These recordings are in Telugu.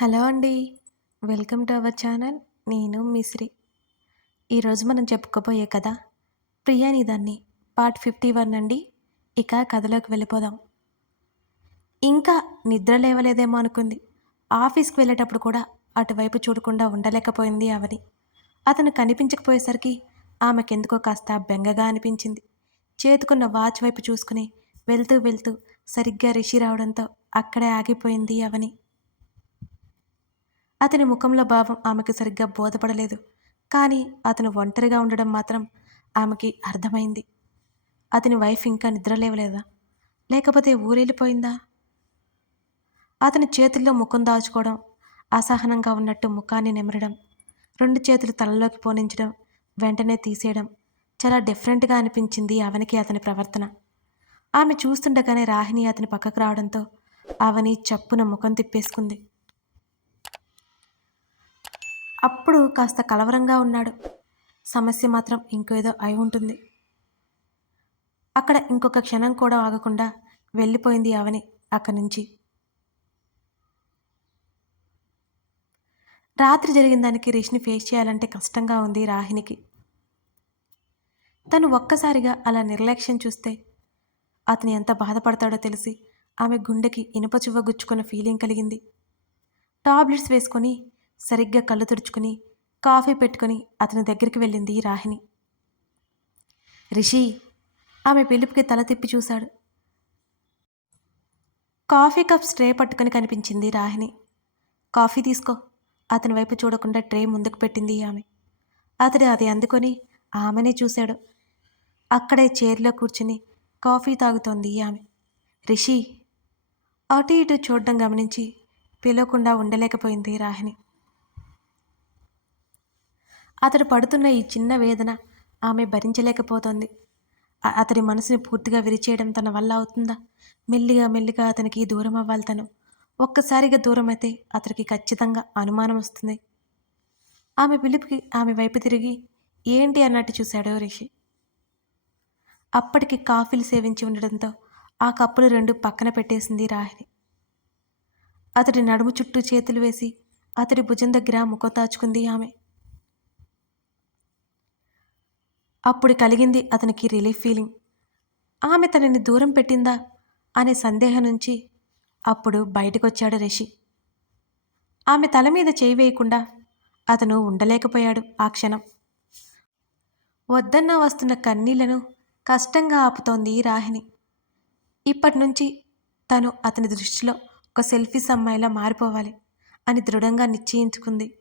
హలో అండి. Welcome to our channel. నేను మిశ్రీ ఈరోజు మనం చెప్పుకోబోయే కథ ప్రియాని దాన్ని పార్ట్ ఫిఫ్టీ వన్ అండి. ఇక కథలోకి వెళ్ళిపోదాం. ఇంకా నిద్ర లేవలేదేమో అనుకుంది. ఆఫీస్కి వెళ్ళేటప్పుడు కూడా అటువైపు చూడకుండా ఉండలేకపోయింది అవని. అతను కనిపించకపోయేసరికి ఆమెకెందుకో కాస్త బెంగగా అనిపించింది. చేతుకున్న వాచ్ వైపు చూసుకుని వెళ్తూ వెళ్తూ సరిగ్గా రిషి రావడంతో అక్కడే ఆగిపోయింది అవని. అతని ముఖంలో భావం ఆమెకు సరిగ్గా బోధపడలేదు. కానీ అతను ఒంటరిగా ఉండడం మాత్రం ఆమెకి అర్థమైంది. అతని వైఫ్ ఇంకా నిద్రలేవలేదా లేకపోతే ఊరేలిపోయిందా అతని చేతుల్లో ముఖం దాచుకోవడం అసహనంగా ఉన్నట్టు ముఖాన్ని నిమరడం రెండు చేతులు తలలోకి పోనించడం వెంటనే తీసేయడం చాలా డిఫరెంట్గా అనిపించింది అవనికి అతని ప్రవర్తన. ఆమె చూస్తుండగానే రాహిణి అతని పక్కకు రావడంతో అవని చప్పున ముఖం తిప్పేసుకుంది. అప్పుడు కాస్త కలవరంగా ఉన్నాడు. సమస్య మాత్రం ఇంకేదో అయి ఉంటుంది. అక్కడ ఇంకొక క్షణం కూడా ఆగకుండా వెళ్ళిపోయింది అవని అక్కడి నుంచి. రాత్రి జరిగిన దానికి రిష్ని ఫేస్ చేయాలంటే కష్టంగా ఉంది రాహినికి తను ఒక్కసారిగా అలా నిర్లక్ష్యం చూస్తే అతను ఎంత బాధపడతాడో తెలిసి ఆమె గుండెకి ఇనుప చువ్వ గుచ్చుకున్న ఫీలింగ్ కలిగింది. టాబ్లెట్స్ వేసుకొని సరిగ్గా కళ్ళు తుడుచుకుని కాఫీ పెట్టుకుని అతని దగ్గరికి వెళ్ళింది రాహిణి. రిషి ఆమె పిలుపుకి తల తిప్పి చూశాడు. కాఫీ కప్ ట్రే పట్టుకుని కనిపించింది రాహిణి. కాఫీ తీసుకో అతని వైపు చూడకుండా ట్రే ముందుకు పెట్టింది ఆమె. అతడు అది అందుకొని ఆమెనే చూశాడు. అక్కడే చైర్లో కూర్చుని కాఫీ తాగుతోంది ఆమె. రిషి అటు ఇటు చూడడం గమనించి పిలవకుండా ఉండలేకపోయింది రాహిణి. అతడు పడుతున్న ఈ చిన్న వేదన ఆమె భరించలేకపోతోంది. అతడి మనసుని పూర్తిగా విరిచేయడం తన వల్ల అవుతుందా? మెల్లిగా మెల్లిగా అతనికి దూరం అవ్వాలి తను. ఒక్కసారిగా దూరం అయితే అతనికి ఖచ్చితంగా అనుమానం వస్తుంది. ఆమె పిలుపుకి ఆమె వైపు తిరిగి ఏంటి అన్నట్టు చూశాడు రిషి? అప్పటికి కాఫీలు సేవించి ఉండడంతో ఆ కప్పులు రెండు పక్కన పెట్టేసింది రాహిణి. అతడి నడుము చుట్టూ చేతులు వేసి అతడి భుజం దగ్గర ముఖం దాచుకుంది ఆమె. అప్పుడు కలిగింది అతనికి రిలీఫ్ ఫీలింగ్. ఆమె తనని దూరం పెట్టిందా? అనే సందేహం నుంచి అప్పుడు బయటకొచ్చాడు రిషి. ఆమె తల మీద చేయి వేయకుండా అతను ఉండలేకపోయాడు ఆ క్షణం. వద్దన్నా వస్తున్న కన్నీళ్ళను కష్టంగా ఆపుతోంది రాహిణి. ఇప్పటి నుంచి తను అతని దృష్టిలో ఒక సెల్ఫీస్ అమ్మాయిలా మారిపోవాలి అని దృఢంగా నిశ్చయించుకుంది.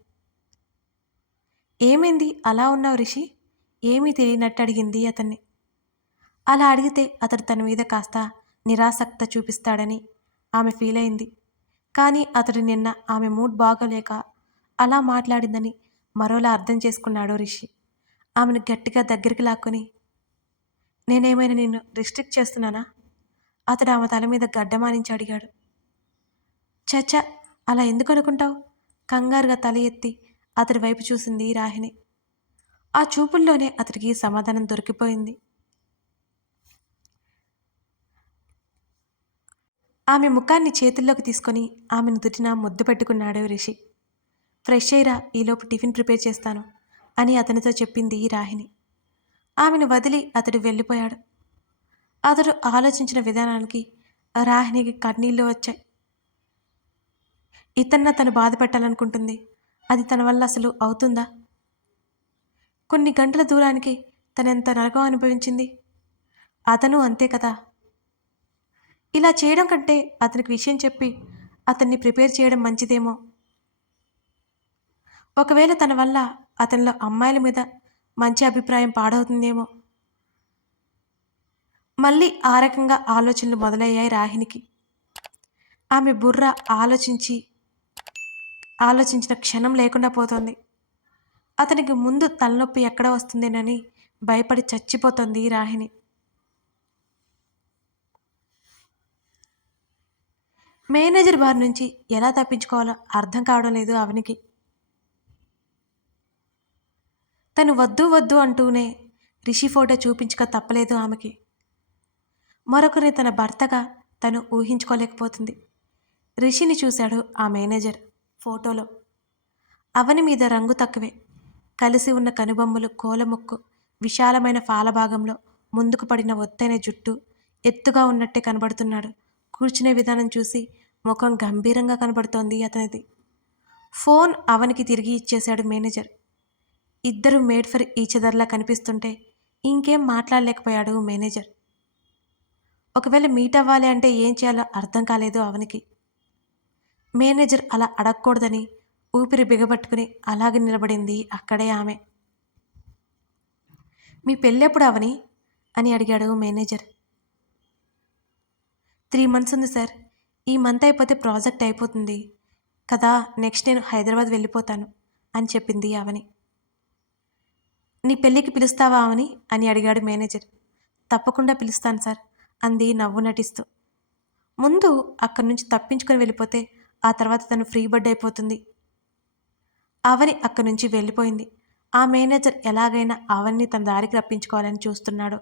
ఏమైంది? అలా ఉన్నావు రిషి? ఏమీ తెలియనట్టు అడిగింది అతన్ని. అలా అడిగితే అతడు తన మీద కాస్త నిరాసక్త చూపిస్తాడని ఆమె ఫీల్ అయింది. కానీ అతడు నిన్న ఆమె మూడ్ బాగోలేక అలా మాట్లాడిందని మరోలా అర్థం చేసుకున్నాడు రిషి. ఆమెను గట్టిగా దగ్గరికి లాక్కొని నేనేమైనా నిన్ను రిస్ట్రిక్ట్ చేస్తున్నానా? అతడు ఆమె తల మీద గడ్డమానించి అడిగాడు. చచ్చ అలా ఎందుకు అనుకుంటావు? కంగారుగా తల ఎత్తి అతడి వైపు చూసింది రాహిణి. ఆ చూపుల్లోనే అతడికి సమాధానం దొరికిపోయింది. ఆమె ముఖాన్ని చేతుల్లోకి తీసుకొని ఆమెను నుదుటిన ముద్దు పెట్టుకున్నాడు రిషి. ఫ్రెష్ అయ్యిరా ఈలోపు టిఫిన్ ప్రిపేర్ చేస్తాను అని అతనితో చెప్పింది రాహిణి. ఆమెను వదిలి అతడు వెళ్ళిపోయాడు. అతడు ఆలోచించిన విధానానికి రాహిణికి కన్నీళ్ళు వచ్చాయి. ఇతన్న తను బాధ పెట్టాలనుకుంటుంది. అది తన వల్ల అసలు అవుతుందా? కొన్ని గంటల దూరానికి తనెంత నరకం అనుభవించింది. అతను అంతే కదా. ఇలా చేయడం కంటే అతనికి విషయం చెప్పి అతన్ని ప్రిపేర్ చేయడం మంచిదేమో. ఒకవేళ తన వల్ల అతనిలో అమ్మాయిల మీద మంచి అభిప్రాయం పాడవుతుందేమో. మళ్ళీ ఆ రకంగా ఆలోచనలు మొదలయ్యాయి రాహినికి ఆమె బుర్ర ఆలోచించి ఆలోచించిన క్షణం లేకుండా పోతుంది. అతనికి ముందు తలనొప్పి ఎక్కడ వస్తుందేనని భయపడి చచ్చిపోతుంది రాహిణి. మేనేజర్ బారి నుంచి ఎలా తప్పించుకోవాలో అర్థం కావడం లేదు అవనికి. తను వద్దు వద్దు అంటూనే రిషి ఫోటో చూపించక తప్పలేదు ఆమెకి. మరొకరిని తన భర్తగా తను ఊహించుకోలేకపోతుంది. రిషిని చూశాడు ఆ మేనేజర్ ఫోటోలో. అవని మీద రంగు తక్కువే. కలిసి ఉన్న కనుబొమ్మలు కోలముక్కు విశాలమైన ఫాలభాగంలో ముందుకు పడిన ఒత్తైన జుట్టు ఎత్తుగా ఉన్నట్టే కనబడుతున్నాడు. కూర్చునే విధానం చూసి ముఖం గంభీరంగా కనబడుతోంది అతనిది. ఫోన్ అవనికి తిరిగి ఇచ్చేశాడు మేనేజర్. ఇద్దరు మేడ్ ఫర్ ఈచదర్లా కనిపిస్తుంటే ఇంకేం మాట్లాడలేకపోయాడు మేనేజర్. ఒకవేళ మీట్ అవ్వాలి అంటే ఏం చేయాలో అర్థం కాలేదు అవనికి. మేనేజర్ అలా అడగకూడదని ఊపిరి బిగబట్టుకుని అలాగే నిలబడింది అక్కడే ఆమె. మీ పెళ్ళెప్పుడు అవని? అని అడిగాడు మేనేజర్. త్రీ మంత్స్ ఉంది సార్. ఈ మంత్ అయిపోతే ప్రాజెక్ట్ అయిపోతుంది. కదా నెక్స్ట్ నేను హైదరాబాద్ వెళ్ళిపోతాను అని చెప్పింది అవని నీ పెళ్ళికి పిలుస్తావా అవని? అని అడిగాడు మేనేజర్. తప్పకుండా పిలుస్తాను సార్ అంది నవ్వు నటిస్తూ. ముందు అక్కడి నుంచి తప్పించుకొని వెళ్ళిపోతే ఆ తర్వాత తను ఫ్రీ బర్డ్ అయిపోతుంది. అవని అక్కడి నుంచి వెళ్ళిపోయింది. ఆ మేనేజర్ ఎలాగైనా అవన్ని తన దారికి రప్పించుకోవాలని చూస్తున్నాడు.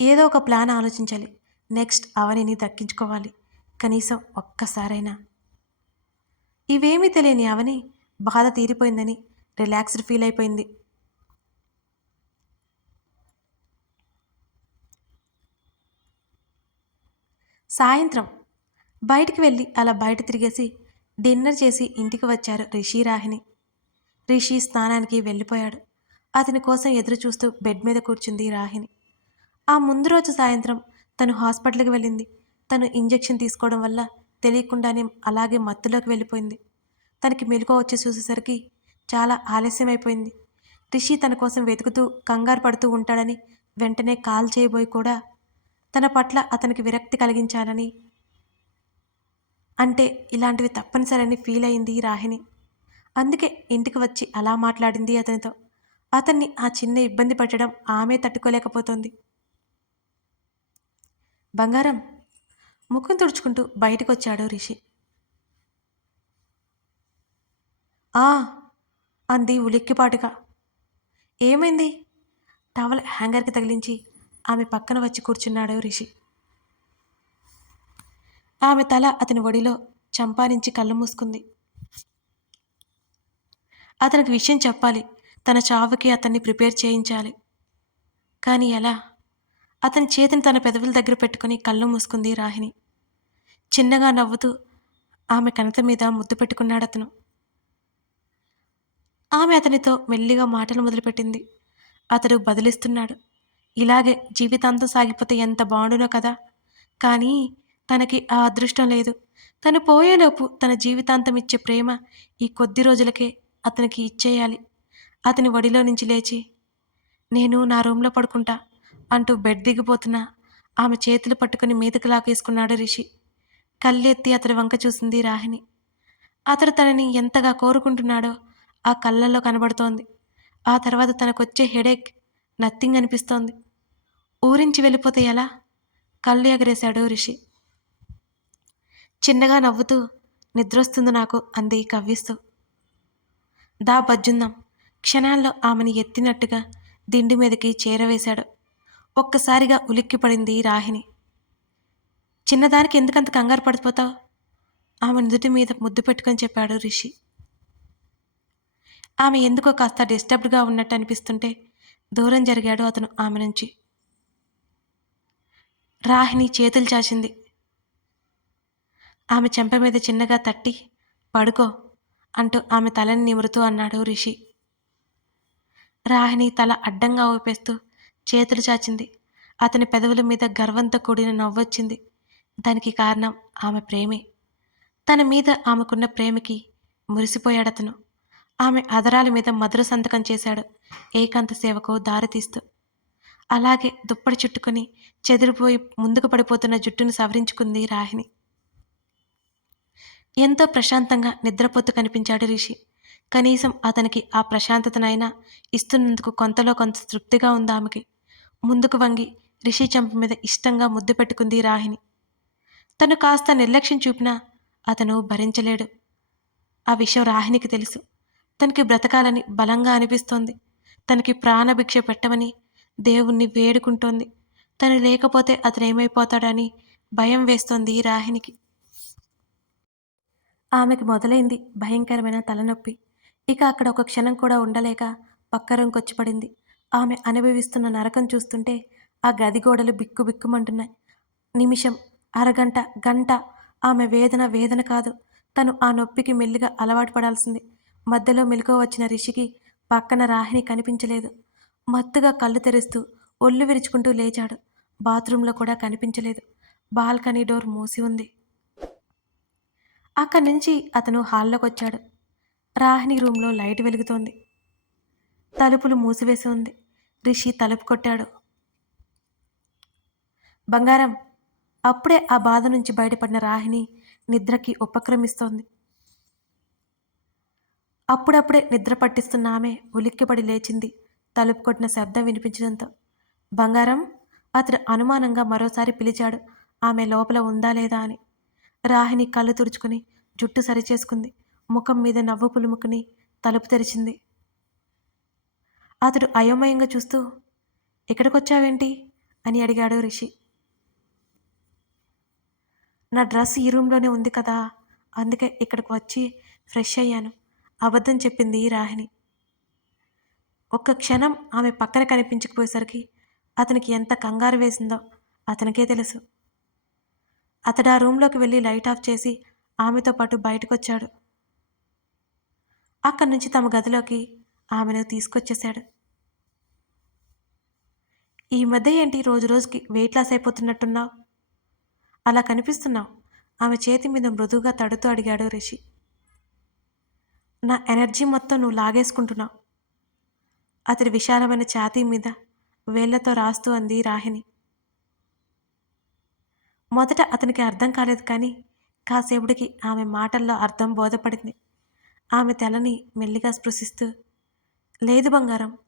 ఏదో ఒక ప్లాన్ ఆలోచించాలి. నెక్స్ట్ అవనిని దక్కించుకోవాలి. కనీసం ఒక్కసారైనా. ఇవేమీ తెలియని అవని బాధ తీరిపోయిందని రిలాక్స్డ్ ఫీల్ అయిపోయింది. సాయంత్రం బయటికి వెళ్ళి అలా బయట తిరిగేసి డిన్నర్ చేసి ఇంటికి వచ్చారు రిషి రాహిని రిషి స్నానానికి వెళ్ళిపోయాడు. అతని కోసం ఎదురు చూస్తూ బెడ్ మీద కూర్చుంది రాహిని ఆ ముందు రోజు సాయంత్రం తను హాస్పిటల్కి వెళ్ళింది. తను ఇంజెక్షన్ తీసుకోవడం వల్ల తెలియకుండానే అలాగే మత్తులోకి వెళ్ళిపోయింది. తనకి మెలకువ వచ్చి చూసేసరికి చాలా ఆలస్యం అయిపోయింది రిషి తన కోసం వెతుకుతూ కంగారు పడుతూ ఉంటాడని వెంటనే కాల్ చేయబోయి కూడా తన పట్ల అతనికి విరక్తి కలిగించాలని అంటే ఇలాంటివి తప్పనిసరని ఫీల్ అయింది రాహిణి. అందుకే ఇంటికి వచ్చి అలా మాట్లాడింది అతనితో. అతన్ని ఆ చిన్న ఇబ్బంది పట్టడం ఆమె తట్టుకోలేకపోతోంది. బంగారం ముఖం తుడుచుకుంటూ బయటకు వచ్చాడు రిషి. ఆ అంది ఉలిక్కిపాటుగా. ఏమైంది? టవల్ హ్యాంగర్కి తగిలించి ఆమె పక్కన వచ్చి కూర్చున్నాడు రిషి. ఆమె తల అతని ఒడిలో చంపారించి కళ్ళు మూసుకుంది. అతనికి విషయం చెప్పాలి. తన చావుకి అతన్ని ప్రిపేర్ చేయించాలి. కానీ ఎలా? అతని చేతిని తన పెదవుల దగ్గర పెట్టుకుని కళ్ళు మూసుకుంది రాహిణి. చిన్నగా నవ్వుతూ ఆమె కణత మీద ముద్దు పెట్టుకున్నాడు అతను. ఆమె అతనితో మెల్లిగా మాటలు మొదలుపెట్టింది. అతడు బదిలిస్తున్నాడు. ఇలాగే జీవితాంతం సాగిపోతే ఎంత బాగుండునో కదా. కానీ తనకి ఆ అదృష్టం లేదు. తను పోయేలోపు తన జీవితాంతం ఇచ్చే ప్రేమ ఈ కొద్ది రోజులకే అతనికి ఇచ్చేయాలి. అతని వడిలో నుంచి లేచి నేను నా రూమ్లో పడుకుంటా అంటూ బెడ్ దిగిపోతున్నా ఆమె చేతులు పట్టుకుని మీదకు లాగేసుకున్నాడు రిషి. కళ్ళెత్తి అతడి వంక చూసింది రాహిణి. అతడు తనని ఎంతగా కోరుకుంటున్నాడో ఆ కళ్ళల్లో కనబడుతోంది. ఆ తర్వాత తనకొచ్చే హెడేక్ నథింగ్ అనిపిస్తోంది. ఊరించి వెళ్ళిపోతే ఎలా? కళ్ళు ఎగరేశాడు రిషి. చిన్నగా నవ్వుతూ నిద్రొస్తుంది నాకు అంది కవ్విస్తూ. దా బజ్జుందాం. క్షణాల్లో ఆమెని ఎత్తినట్టుగా దిండి మీదకి చేరవేశాడు. ఒక్కసారిగా ఉలిక్కిపడింది రాహిణి. చిన్నదానికి ఎందుకంత కంగారు పడిపోతావు? ఆమె నుదుటి మీద ముద్దు పెట్టుకొని చెప్పాడు రిషి. ఆమె ఎందుకో కాస్త డిస్టర్బ్డ్గా ఉన్నట్టు అనిపిస్తుంటే దూరం జరిగాడు అతను ఆమె నుంచి. రాహిణి చేతులు చాచింది. ఆమె చెంప మీద చిన్నగా తట్టి పడుకో అంటూ ఆమె తలని నిమురుతూ అన్నాడు రిషి. రాహిణి తల అడ్డంగా ఊపేస్తూ చేతులు చాచింది. అతని పెదవుల మీద గర్వంతో కూడిన నవ్వొచ్చింది. దానికి కారణం ఆమె ప్రేమే. తన మీద ఆమెకున్న ప్రేమకి మురిసిపోయాడతను. ఆమె అదరాల మీద మధుర సంతకం చేశాడు ఏకాంత సేవకు దారితీస్తూ అలాగే దుప్పటి చుట్టుకుని చెదిరిపోయి ముందుకు పడిపోతున్న జుట్టును సవరించుకుంది రాహిణి. ఎంతో ప్రశాంతంగా నిద్రపోతూ కనిపించాడు రిషి. కనీసం అతనికి ఆ ప్రశాంతతనైనా ఇస్తున్నందుకు కొంతలో కొంత తృప్తిగా ఉంది ఆమెకి. ముందుకు వంగి రిషి చంప మీద ఇష్టంగా ముద్దు పెట్టుకుంది రాహిణి. తను కాస్త నిర్లక్ష్యం చూపినా అతను భరించలేడు. ఆ విషయం రాహిణికి తెలుసు. తనకి బ్రతకాలని బలంగా అనిపిస్తోంది. తనకి ప్రాణభిక్ష పెట్టమని దేవుణ్ణి వేడుకుంటోంది. తను లేకపోతే అతను ఏమైపోతాడని భయం వేస్తోంది రాహిణికి. ఆమెకి మొదలైంది భయంకరమైన తలనొప్పి. ఇక అక్కడ ఒక క్షణం కూడా ఉండలేక పక్క రొంకొచ్చి పడింది ఆమె అనుభవిస్తున్న నరకం చూస్తుంటే ఆ గది గోడలు బిక్కుబిక్కుమంటున్నాయి నిమిషం అరగంట గంట ఆమె వేదన వేదన కాదు. తను ఆ నొప్పికి మెల్లిగా అలవాటు పడాల్సింది. మధ్యలో మెలకువ వచ్చిన రిషికి పక్కన రాహిని కనిపించలేదు. మత్తుగా కళ్ళు తెరుస్తూ ఒళ్ళు విరుచుకుంటూ లేచాడు. బాత్రూంలో కూడా కనిపించలేదు. బాల్కనీ డోర్ మూసి ఉంది. అక్కడి నుంచి అతను హాల్లోకి వచ్చాడు రాహిని రూమ్లో లైట్ వెలుగుతోంది. తలుపులు మూసివేసి ఉంది. రిషి తలుపు కొట్టాడు. బంగారం అప్పుడే ఆ బాధ నుంచి బయటపడిన రాహిని నిద్రకి ఉపక్రమిస్తోంది. అప్పుడప్పుడే నిద్ర పట్టిస్తున్న ఆమె ఉలిక్కిపడి లేచింది. తలుపు కొట్టిన శబ్దం వినిపించడంతో బంగారం అతడు అనుమానంగా మరోసారి పిలిచాడు ఆమె లోపల ఉందా లేదా అని. రాహిని కళ్ళు తుడుచుకుని జుట్టు సరిచేసుకుంది. ముఖం మీద నవ్వు పులుముకుని తలుపు తెరిచింది. అతడు అయోమయంగా చూస్తూ ఎక్కడికొచ్చావేంటి అని అడిగాడు రిషి. నా డ్రెస్ ఈ రూమ్లోనే ఉంది కదా అందుకే ఇక్కడికి వచ్చి ఫ్రెష్ అయ్యాను అబద్ధం చెప్పింది రాహిని ఒక్క క్షణం ఆమె పక్కన కనిపించకపోయేసరికి అతనికి ఎంత కంగారు వేసిందో అతనికే తెలుసు. అతడు ఆ రూమ్లోకి వెళ్ళి లైట్ ఆఫ్ చేసి ఆమెతో పాటు బయటకొచ్చాడు. అక్కడి నుంచి తమ గదిలోకి ఆమెను తీసుకొచ్చేశాడు. ఈ మధ్య ఏంటి రోజు రోజుకి వెయిట్ లాస్ అయిపోతున్నట్టున్నావు? అలా కనిపిస్తున్నావు? ఆమె చేతి మీద మృదువుగా తడుతూ అడిగాడు రిషి. నా ఎనర్జీ మొత్తం నువ్వు లాగేసుకుంటున్నావు. అతడి విశాలమైన ఛాతీ మీద వేళ్ళతో రాస్తూ అంది రాహిణి. మొదట అతనికి అర్థం కాలేదు కానీ కాసేపుడికి ఆమె మాటల్లో అర్థం బోధపడింది. ఆమె తలని మెల్లిగా స్పృశిస్తూ లేదు బంగారం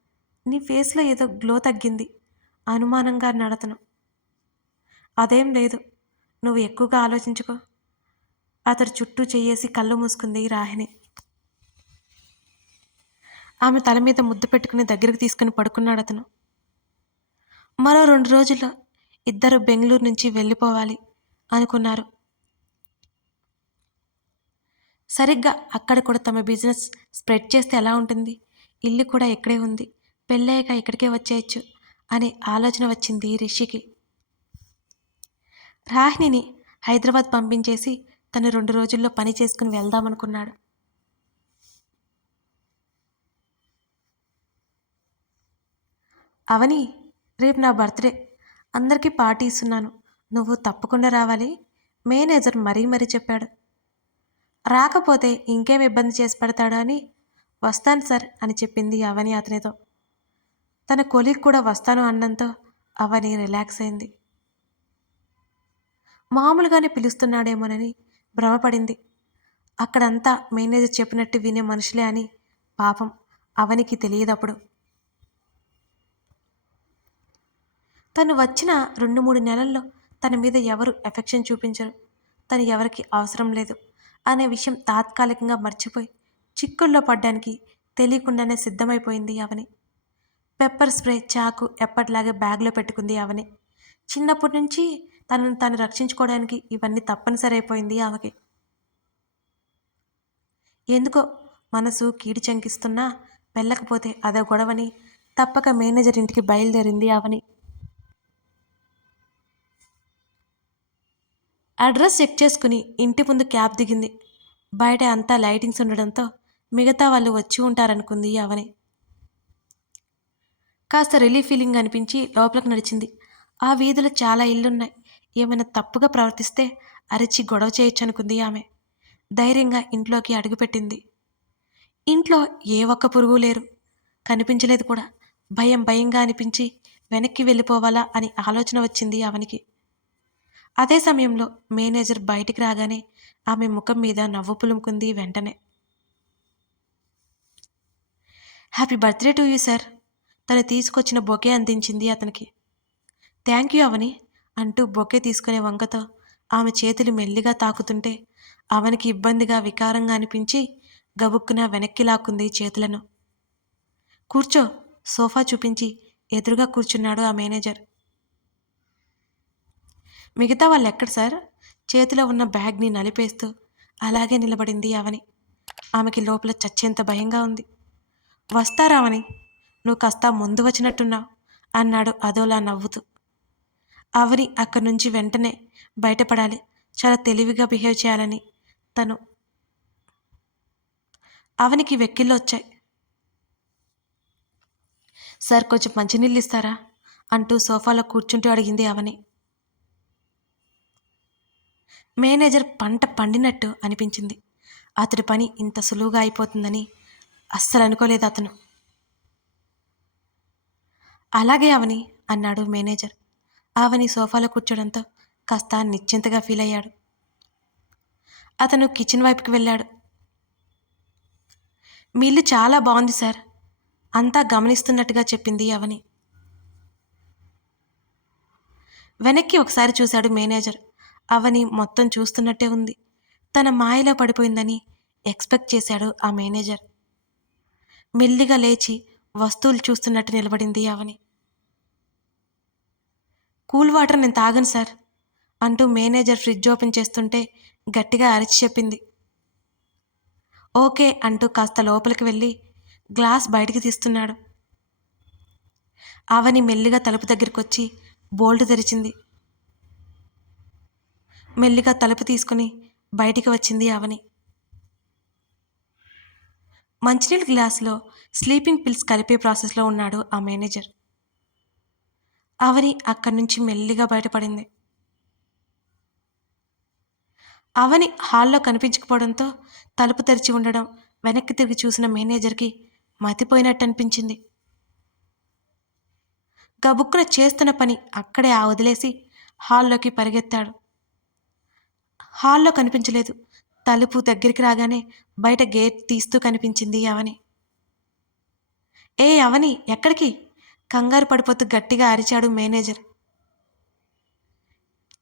నీ ఫేస్లో ఏదో గ్లో తగ్గింది అనుమానంగా నడతను. అదేం లేదు నువ్వు ఎక్కువగా ఆలోచించుకో. అతడు చుట్టూ చెయ్యేసి కళ్ళు మూసుకుంది రాహిణి. ఆమె తల మీద ముద్దు పెట్టుకుని దగ్గరికి తీసుకుని పడుకున్నాడు అతను. మరో రెండు రోజుల్లో ఇద్దరు బెంగళూరు నుంచి వెళ్ళిపోవాలి అనుకున్నారు. సరిగ్గా అక్కడ కూడా తమ బిజినెస్ స్ప్రెడ్ చేస్తే ఎలా ఉంటుంది? ఇల్లు కూడా ఇక్కడే ఉంది. పెళ్ళయ్యాక ఇక్కడికే వచ్చేయచ్చు అనే ఆలోచన వచ్చింది రిషికి. రాహిణిని హైదరాబాద్ పంపించేసి తను రెండు రోజుల్లో పని చేసుకుని వెళ్దామనుకున్నాడు. అవని రేపు నా బర్త్డే అందరికీ పార్టీ ఇస్తున్నాను. నువ్వు తప్పకుండా రావాలి. మేనేజర్ మరీ మరీ చెప్పాడు. రాకపోతే ఇంకేం ఇబ్బంది చేసి పెడతాడు అని వస్తాను సార్ అని చెప్పింది అవని అతనితో. తన కొలీగ్ కూడా వస్తాను అన్నంతో అవని రిలాక్స్ అయింది. మామూలుగానే పిలుస్తున్నాడేమోనని భ్రమపడింది. అక్కడంతా మేనేజర్ చెప్పినట్టు వినే మనుషులే అని పాపం అవనికి తెలియదప్పుడు తను వచ్చిన రెండు మూడు నెలల్లో తన మీద ఎవరు ఎఫెక్షన్ చూపించరు. తను ఎవరికి అవసరం లేదు అనే విషయం తాత్కాలికంగా మర్చిపోయి చిక్కుల్లో పడ్డానికి తెలియకుండానే సిద్ధమైపోయింది అవని పెప్పర్ స్ప్రే చాకు ఎప్పటిలాగే బ్యాగ్లో పెట్టుకుంది అవని చిన్నప్పటి నుంచి తనను తాను రక్షించుకోవడానికి ఇవన్నీ తప్పనిసరి అయిపోయింది ఆమెకి. ఎందుకో మనసు కీడి చంకిస్తున్నా వెళ్ళకపోతే అదో గొడవని తప్పక మేనేజర్ ఇంటికి బయలుదేరింది అవని అడ్రస్ చెక్ చేసుకుని ఇంటి ముందు క్యాబ్ దిగింది. బయట అంతా లైటింగ్స్ ఉండడంతో మిగతా వాళ్ళు వచ్చి ఉంటారనుకుంది అవని కాస్త రిలీఫ్ ఫీలింగ్ అనిపించి లోపలికి నడిచింది. ఆ వీధిలో చాలా ఇల్లున్నాయి ఏమైనా తప్పుగా ప్రవర్తిస్తే అరిచి గొడవ చేయొచ్చు అనుకుంది ఆమె. ధైర్యంగా ఇంట్లోకి అడుగుపెట్టింది. ఇంట్లో ఏ ఒక్క పురుగు లేరు. కనిపించలేదు కూడా. భయం భయంగా అనిపించి వెనక్కి వెళ్ళిపోవాలా అని ఆలోచన వచ్చింది అవనికి అదే సమయంలో మేనేజర్ బయటికి రాగానే ఆమె ముఖం మీద నవ్వు పులుముకుంది వెంటనే. Happy birthday to you sir. తను తీసుకొచ్చిన బొకే అందించింది అతనికి. థ్యాంక్ యూ అవని అంటూ బొకే తీసుకునే వంకతో ఆమె చేతులు మెల్లిగా తాకుతుంటే అవనికి ఇబ్బందిగా వికారంగా అనిపించి గబుక్కున వెనక్కి లాక్కుంది చేతులను. కూర్చో. సోఫా చూపించి ఎదురుగా కూర్చున్నాడు ఆ మేనేజర్. మిగతా వాళ్ళు ఎక్కడ సార్? చేతిలో ఉన్న బ్యాగ్ని నలిపేస్తూ అలాగే నిలబడింది అవని ఆమెకి లోపల చచ్చేంత భయంగా ఉంది. వస్తారావని నువ్వు కాస్త ముందు వచ్చినట్టున్నావు అన్నాడు అదోలా నవ్వుతూ. అవని అక్కడి నుంచి వెంటనే బయటపడాలి చాలా తెలివిగా బిహేవ్ చేయాలని తను. అవనికి వెక్కిళ్ళు వచ్చాయి. సార్ కొంచెం మంచినీళ్ళు ఇస్తారా? అంటూ సోఫాలో కూర్చుంటూ అడిగింది అవని. మేనేజర్ పంట పండినట్టు అనిపించింది. అతడి పని ఇంత సులువుగా అయిపోతుందని అస్సలు అనుకోలేదు అతను. అలాగే అవని అన్నాడు మేనేజర్. ఆవని సోఫాలో కూర్చోడంతో కాస్త నిశ్చింతగా ఫీల్ అయ్యాడు. అతను కిచెన్ వైపుకి వెళ్ళాడు. మీ ఇల్లు చాలా బాగుంది సార్. అంతా గమనిస్తున్నట్టుగా చెప్పింది అవని. వెనక్కి ఒకసారి చూశాడు మేనేజర్. అవని మొత్తం చూస్తున్నట్టే ఉంది. తన మాయలో పడిపోయిందని ఎక్స్పెక్ట్ చేశాడు ఆ మేనేజర్. మెల్లిగా లేచి వస్తువులు చూస్తున్నట్టు నిలబడింది అవని. కూల్ వాటర్ నేను తాగను సార్ అంటూ మేనేజర్ ఫ్రిడ్జ్ ఓపెన్ చేస్తుంటే గట్టిగా అరిచి చెప్పింది. ఓకే అంటూ కాస్త లోపలికి వెళ్ళి గ్లాస్ బయటికి తీస్తున్నాడు. అవని మెల్లిగా తలుపు దగ్గరికి వచ్చి బోల్ట్ తెరిచింది. మెల్లిగా తలుపు తీసుకుని బయటికి వచ్చింది అవని మంచినీళ్ళ గ్లాసులో స్లీపింగ్ పిల్స్ కలిపే ప్రాసెస్లో ఉన్నాడు ఆ మేనేజర్. అవని అక్కడి నుంచి మెల్లిగా బయటపడింది. అవని హాల్లో కనిపించకపోవడంతో తలుపు తెరిచి ఉండడం వెనక్కి తిరిగి చూసిన మేనేజర్కి మతిపోయినట్టు అనిపించింది గబుక్కున చేస్తున్న పని అక్కడే ఆ వదిలేసి హాల్లోకి పరిగెత్తాడు. హాల్లో కనిపించలేదు. తలుపు దగ్గరికి రాగానే బయట గేట్ తీస్తూ కనిపించింది అవని ఏ అవని ఎక్కడికి? కంగారు పడిపోతూ గట్టిగా అరిచాడు మేనేజర్.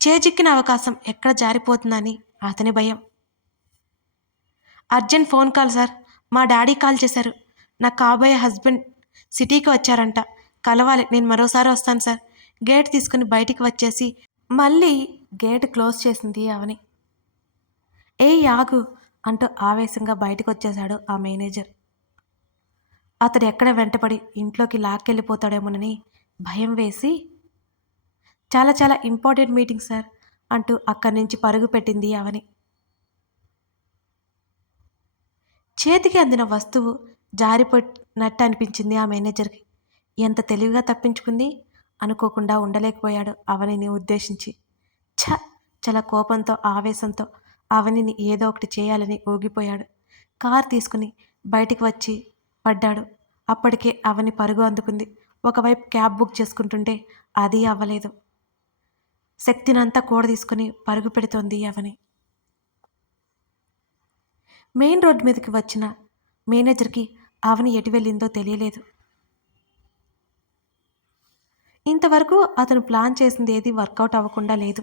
చేజిక్కిన అవకాశం ఎక్కడ జారిపోతుందని అతని భయం. Urgent phone call sir. మా డాడీ కాల్ చేశారు. నా కాబోయే హస్బెండ్ సిటీకి వచ్చారంట. కలవాలి నేను మరోసారి వస్తాను సార్. గేట్ తీసుకుని బయటికి వచ్చేసి మళ్ళీ గేట్ క్లోజ్ చేసింది అవని ఏ యాగు అంటూ ఆవేశంగా బయటకు వచ్చేశాడు ఆ మేనేజర్. అతడు ఎక్కడ వెంటపడి ఇంట్లోకి లాక్కెళ్ళిపోతాడేమోనని భయం వేసి చాలా చాలా ఇంపార్టెంట్ మీటింగ్ సార్ అంటూ అక్కడి నుంచి పరుగు పెట్టింది అవని. చేతికి అందిన వస్తువు జారిపోయినట్టు అనిపించింది ఆ మేనేజర్కి. ఎంత తెలివిగా తప్పించుకుంది అనుకోకుండా ఉండలేకపోయాడు అవనిని ఉద్దేశించి. ఛ! చాలా కోపంతో ఆవేశంతో అవనిని ఏదో ఒకటి చేయాలని ఊగిపోయాడు. కార్ తీసుకుని బయటికి వచ్చి పడ్డాడు. అప్పటికే అవని పరుగు అందుకుంది. ఒకవైపు క్యాబ్ బుక్ చేసుకుంటుంటే అది అవ్వలేదు. శక్తినంతా కూడ తీసుకుని పరుగు పెడుతోంది అవని. మెయిన్ రోడ్ మీదకి వచ్చిన మేనేజర్కి అవని ఎటు వెళ్ళిందో తెలియలేదు. ఇంతవరకు అతను ప్లాన్ చేసింది ఏది వర్కౌట్ అవ్వకుండా లేదు.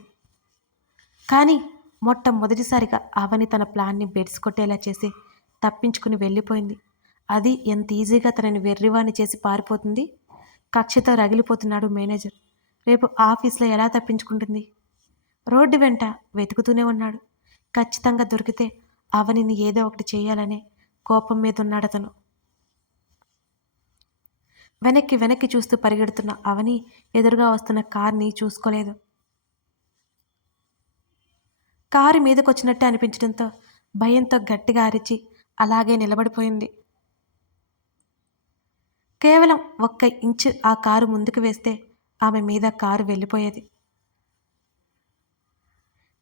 కానీ మొట్టమొదటిసారిగా అవని తన ప్లాన్ని బెడ్స్ కొట్టేలా చేసి తప్పించుకుని వెళ్ళిపోయింది. అది ఎంత ఈజీగా తనని వెర్రివాణి చేసి పారిపోతుంది? కక్షతో రగిలిపోతున్నాడు మేనేజర్. రేపు ఆఫీస్లో ఎలా తప్పించుకుంటుంది? రోడ్డు వెంట వెతుకుతూనే ఉన్నాడు. ఖచ్చితంగా దొరికితే అవనిని ఏదో ఒకటి చేయాలనే కోపం మీద ఉన్నాడు అతను. వెనక్కి వెనక్కి చూస్తూ పరిగెడుతున్న అవని ఎదురుగా వస్తున్న కార్ని చూసుకోలేదు. కారు మీదకొచ్చినట్టే అనిపించడంతో భయంతో గట్టిగా అరిచి అలాగే నిలబడిపోయింది. కేవలం ఒక్క ఇంచు ఆ కారు ముందుకు వేస్తే ఆమె మీద కారు వెళ్ళిపోయేది.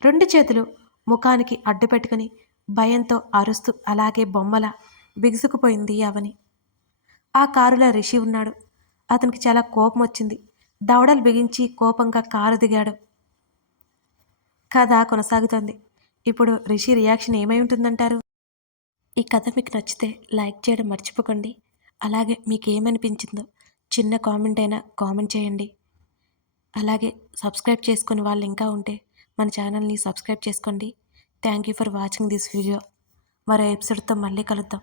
రెండు చేతులు ముఖానికి అడ్డు పెట్టుకుని భయంతో అరుస్తూ అలాగే బొమ్మల బిగుసుకుపోయింది అవని. ఆ కారులో రిషి ఉన్నాడు. అతనికి చాలా కోపం వచ్చింది దవడలు బిగించి కోపంగా కారు దిగాడు. కథ కొనసాగుతుంది. ఇప్పుడు రిషి రియాక్షన్ ఏమై ఉంటుందంటారు? ఈ కథ మీకు నచ్చితే లైక్ చేయడం మర్చిపోకండి. అలాగే మీకు ఏమనిపించిందో చిన్న కామెంట్ అయినా కామెంట్ చేయండి. అలాగే సబ్స్క్రైబ్ చేసుకుని వాళ్ళు ఇంకా ఉంటే మన ఛానల్ని సబ్స్క్రైబ్ చేసుకోండి. Thank you for watching this video. మరో ఎపిసోడ్తో మళ్ళీ కలుద్దాం.